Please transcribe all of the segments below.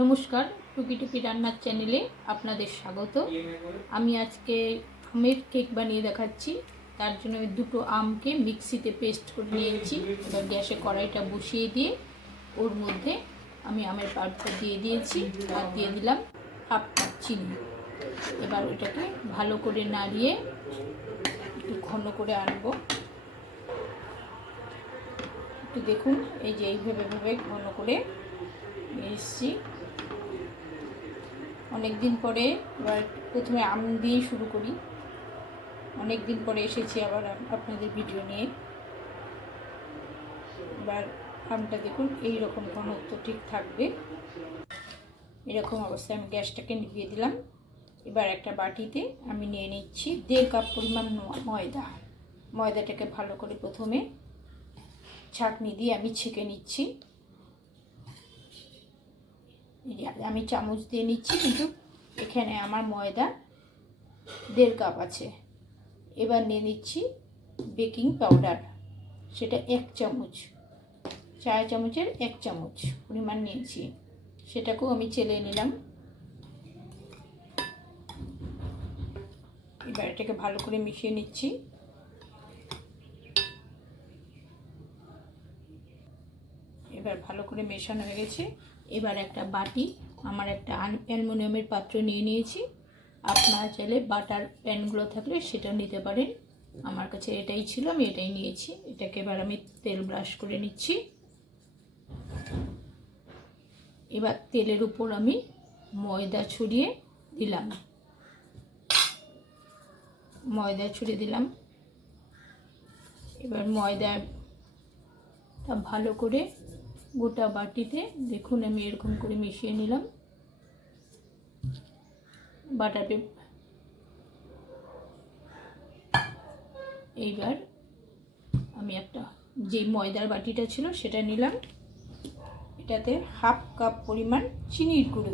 নমস্কার, টুকি টুকি রান্নার চ্যানেলে আপনাদের স্বাগত। আমি আজকে আমের কেক বানিয়ে দেখাচ্ছি। তার জন্য আমি দুটো আমকে মিক্সিতে পেস্ট করে নিয়েছি। এবার গ্যাসে কড়াইটা বসিয়ে দিয়ে ওর মধ্যে আমি আমের পাল্পটা দিয়ে দিয়েছি আর দিয়ে দিলাম হাফ কাপ চিনি। এবার ওইটাকে ভালো করে নাড়িয়ে একটু ঘন করে আনবো। একটু দেখুন, এই যে এইভাবে ঘন করে এসছি। অনেক দিন পরে এবার প্রথমে আম দিয়ে শুরু করি। অনেক দিন পরে এসেছি আবার আপনাদের ভিডিও নিয়ে। এবার আমটা দেখুন এই রকম ঘনত্ব ঠিক থাকবে। এরকম অবস্থায় আমি গ্যাসটাকে নিভিয়ে দিলাম। এবার একটা বাটিতে আমি নিয়ে নিচ্ছি 1.5 কাপ পরিমাণ ময়দাটাকে ভালো করে প্রথমে ছাঁকনি দিয়ে আমি ছেঁকে নিচ্ছি। আমি চামচ দিয়ে নিচ্ছি, কিন্তু এখানে আমার ময়দা 1.5 কাপ আছে। এবার নিয়ে নিচ্ছি বেকিং পাউডার, সেটা 1 চামচ, চায়ের চামচের 1 চামচ পরিমাণ নিয়েছি। সেটাকেও আমি চেলে নিলাম। এবার এটাকে ভালো করে মিশিয়ে নিচ্ছি। এবার ভালো করে মেশানো হয়ে গেছে। এবার একটা বাটি, আমার একটা অ্যালুমিনিয়ামের পাত্র নিয়ে নিয়েছি। আপনারা চাইলে বাটার প্যানগুলো থাকলে সেটাও নিতে পারেন। আমার কাছে এটাই ছিল, আমি এটাই নিয়েছি। এটাকে এবার আমি তেল ব্রাশ করে নিচ্ছি। এবার তেলের উপর আমি ময়দা ছড়িয়ে দিলাম। এবার ময়দাটা ভালো করে গোটা বাটিতে দেখুন আমি এরকম করে মিশিয়ে নিলাম। বাটারটা এইবার আমি একটা যে ময়দার বাটিটা ছিল সেটা নিলাম। এটাতে হাফ কাপ পরিমাণ চিনির গুঁড়ো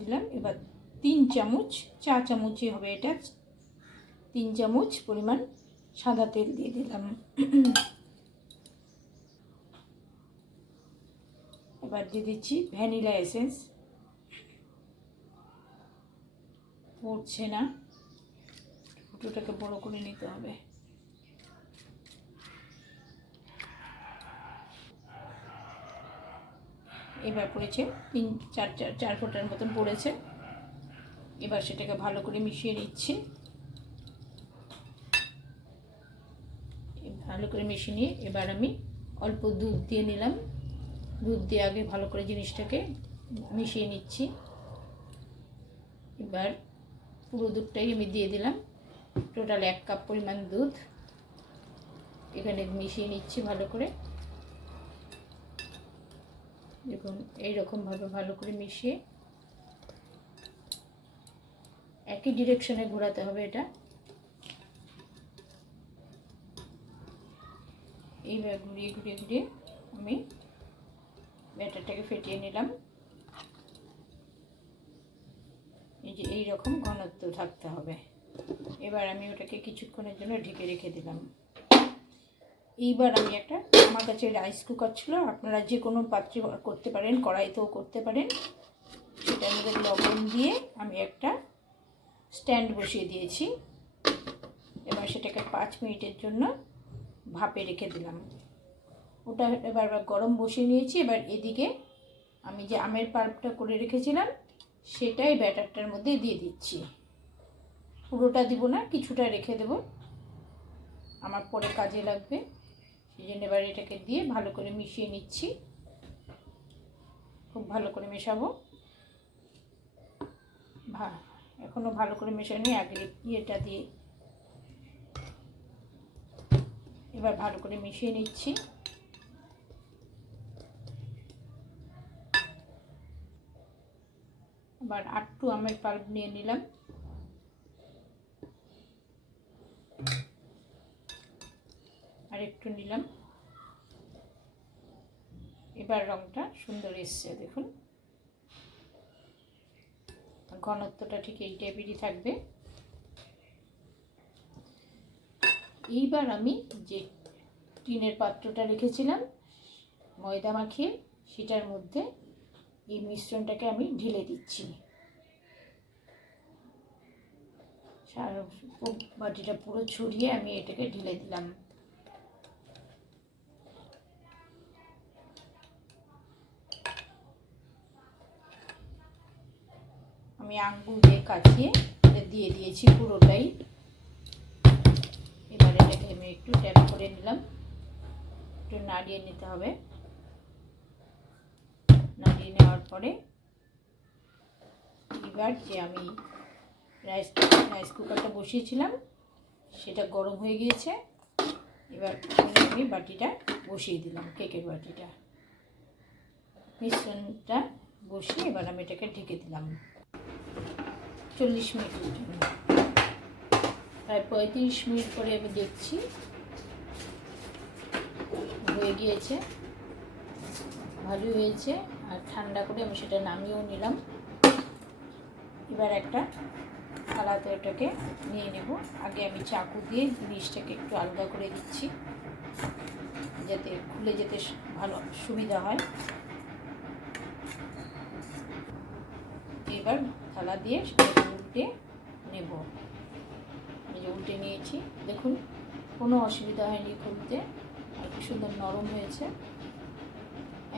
দিলাম। এবার 3 চামচ, চা চামচই হবে এটা, 3 চামচ পরিমাণ সাদা তেল দিয়ে দিলাম। এবার দিয়ে দিচ্ছি ভ্যানিলা এসেন্স। পড়ছে না, ফুটোটাকে বড় করে নিতে হবে। এবার পড়েছে 4 ফোঁটার মতন পড়েছে। এবার সেটাকে ভালো করে মিশিয়ে নিচ্ছি। ভালো করে মিশিয়ে নিয়ে এবার আমি অল্প দুধ দিয়ে নিলাম। দুধ দিয়ে আগে ভালো করে জিনিসটাকে মিশিয়ে নিচ্ছি। এবার পুরো দুধটাই আমি দিয়ে দিলাম। টোটাল 1 কাপ পরিমাণ দুধ এখানে মিশিয়ে নিচ্ছি ভালো করে। দেখুন এইরকমভাবে ভালো করে মিশিয়ে একই ডিরেকশনে ঘোরাতে হবে এটা। এইভাবে ঘুরিয়ে আমি ব্যাটারটাকে ফেটিয়ে নিলাম। এই যে এইরকম ঘনত্ব থাকতে হবে। এবার আমি ওটাকে কিছুক্ষণের জন্য ঢেকে রেখে দিলাম। এইবার আমি আমার কাছে রাইস কুকার ছিল, আপনারা যে কোনো পাত্রে করতে পারেন, কড়াইতেও করতে পারেন। সেটার মধ্যে লবণ দিয়ে আমি একটা স্ট্যান্ড বসিয়ে দিয়েছি। এবার সেটাকে 5 মিনিটের জন্য ভাপে রেখে দিলাম। ওটা এবার গরম বসিয়ে নিয়েছি। এবার এদিকে আমি যে আমের পাল্পটা করে রেখেছিলাম সেটাই ব্যাটারটার মধ্যে দিয়ে দিচ্ছি। পুরোটা দিব না, কিছুটা রেখে দেব, আমার পরে কাজে লাগবে। সেই জন্য এবার এটাকে দিয়ে ভালো করে মিশিয়ে নিচ্ছি। খুব ভালো করে মেশাবো। এখনও ভালো করে মেশানো আগে ইয়েটা দিয়ে এবার ভালো করে মিশিয়ে নিচ্ছি। এবার 8টু আমের পাল্প নিয়ে নিলাম। আর একটু নিলাম। এবার রংটা সুন্দর এসছে দেখুন। ঘনত্বটা ঠিক এই টাইপেরই থাকবে। এইবার আমি যে টিনের পাত্রটা রেখেছিলাম ময়দা মাখিয়ে সেটার মধ্যে এই মিশ্রণটাকে আমি ঢেলে দিচ্ছি। সারা বাটিটা পুরো ছড়িয়ে আমি এটাকে ঢেলে দিলাম। আমি আঙ্গুল দিয়ে কাচিয়ে দিয়ে দিয়েছি পুরোটাই। এবার এটাকে আমি একটু ট্যাপ করে নিলাম, একটু নাড়িয়ে নিতে হবে। নাড়িয়ে নেওয়ার পরে এবার যে আমি রাইস কুকারটা বসিয়েছিলাম সেটা গরম হয়ে গিয়েছে। এবার আমি বাটিটা বসিয়ে দিলাম, কেকের বাটিটা, মিশ্রণটা বসিয়ে এবার আমি এটাকে ঢেকে দিলাম 40 মিনিটের জন্য। প্রায় 35 মিনিট পরে আমি দেখছি হয়ে গিয়েছে, ভালোই হয়েছে। আর ঠান্ডা করে আমি সেটা নামিয়েও নিলাম। এবার একটা থালাতে ওটাকে নিয়ে নেব। আগে আমি চাকু দিয়ে জিনিসটাকে একটু আলগা করে দিচ্ছি যাতে খুলে যেতে ভালো সুবিধা হয়। এবার থালা দিয়ে সেটাকে উল্টে নেব। এই যে উল্টে নিয়েছি, দেখুন কোনো অসুবিধা হয়নি খুলতে, আর কি সুন্দর নরম হয়েছে,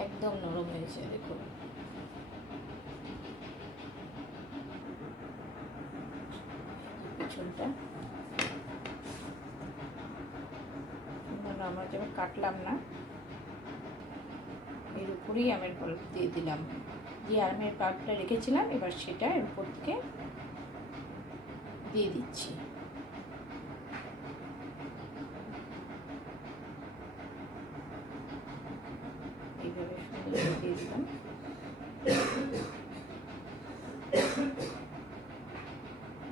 একদম নরম হয়েছে। দেখুন পিছনটা আমরা যেমন কাটলাম না, এর উপরেই আমের পাল্প দিয়ে দিলাম, দিয়ে আমের পাল্পটা রেখেছিলাম এবার সেটা এর উপর থেকে দিয়ে দিচ্ছি। এইভাবে সুন্দর দিয়ে দিলাম।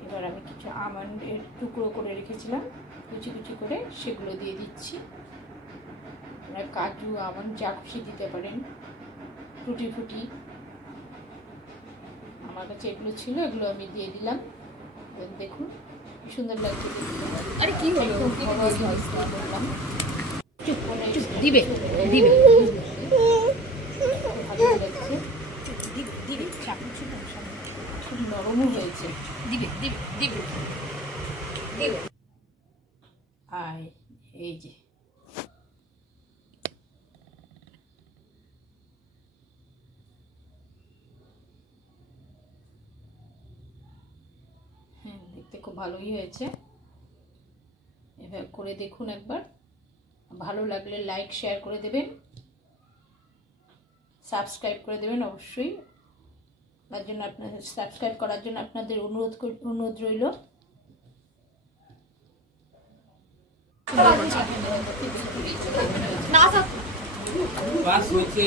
এবার আমি কিছু আমন্ডের টুকরো করে রেখেছিলাম কুচি কুচি করে, সেগুলো দিয়ে দিচ্ছি। আপনারা কাজু আমন্ড যা খুশি দিতে পারেন, টুটি ফুটি, আমার কাছে এগুলো ছিল, এগুলো আমি দিয়ে দিলাম। দেখুন কি সুন্দর লাগছে। আরে কি হলো, বললাম দিবে দিবে ভালো লাগছে, দিবে খুব নরমও হয়েছে। দিবে দিবে দিবে দিবে। আর এই যে হ্যাঁ, দেখতে খুব ভালোই হয়েছে। এবার করে দেখুন একবার, ভালো লাগলে লাইক শেয়ার করে দেবেন, সাবস্ক্রাইব করে দেবেন অবশ্যই। তার জন্য আপনাদের সাবস্ক্রাইব করার জন্য আপনাদের অনুরোধ রইল। না বাস হয়েছে।